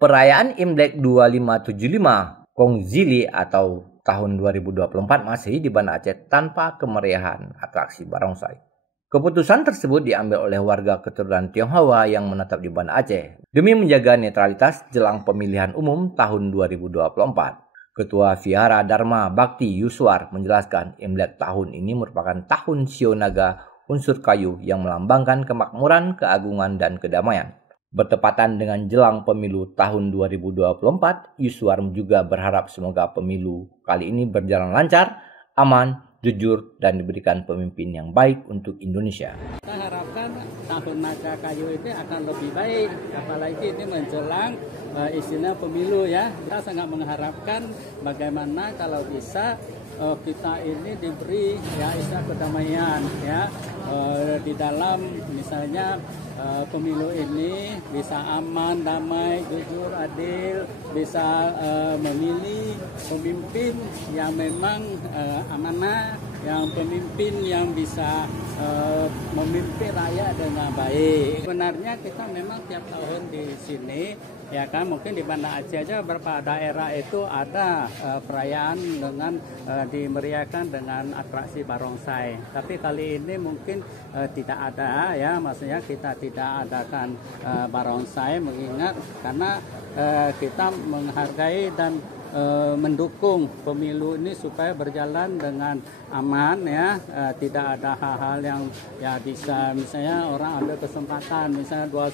Perayaan Imlek 2575 Kongzili atau tahun 2024 Masehi di Banda Aceh tanpa kemeriahan atraksi barongsai. Keputusan tersebut diambil oleh warga keturunan Tionghoa yang menetap di Banda Aceh demi menjaga netralitas jelang pemilihan umum tahun 2024. Ketua Vihara Dharma Bakti Yuswar menjelaskan Imlek tahun ini merupakan tahun Shio Naga unsur kayu yang melambangkan kemakmuran, keagungan, dan kedamaian. Bertepatan dengan jelang pemilu tahun 2024, Yuswar juga berharap semoga pemilu kali ini berjalan lancar, aman, jujur, dan diberikan pemimpin yang baik untuk Indonesia. Kita harapkan tahun naga kayu ini akan lebih baik, apalagi ini menjelang istilah pemilu ya. Kita sangat mengharapkan bagaimana kalau bisa kita ini diberi ya istilah kedamaian ya di dalam misalnya pemilu ini bisa aman, damai, jujur, adil, bisa memilih pemimpin yang memang amanah, yang pemimpin yang bisa memimpin rakyat dengan baik. Sebenarnya kita memang tiap tahun di sini ya kan, mungkin di Banda Aceh aja beberapa daerah itu ada perayaan dengan dimeriahkan dengan atraksi barongsai. Tapi kali ini mungkin tidak ada ya, maksudnya kita tidak adakan barongsai mengingat karena kita menghargai dan mendukung pemilu ini supaya berjalan dengan aman ya, tidak ada hal-hal yang ya bisa misalnya orang ambil kesempatan misalnya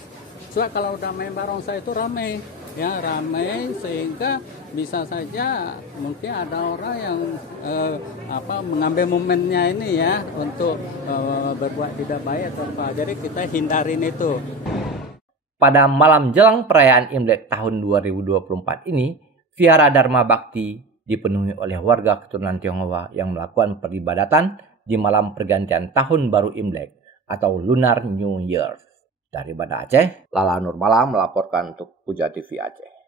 soalnya kalau udah main barongsai itu ramai ya, ramai sehingga bisa saja mungkin ada orang yang mengambil momennya ini ya untuk berbuat tidak baik atau apa. Jadi kita hindarin itu. Pada malam jelang perayaan Imlek tahun 2024 ini, Vihara Dharma Bakti dipenuhi oleh warga keturunan Tionghoa yang melakukan peribadatan di malam pergantian tahun baru Imlek atau Lunar New Year. Dari Banda Aceh, Lala Nurmala melaporkan untuk Puja TV Aceh.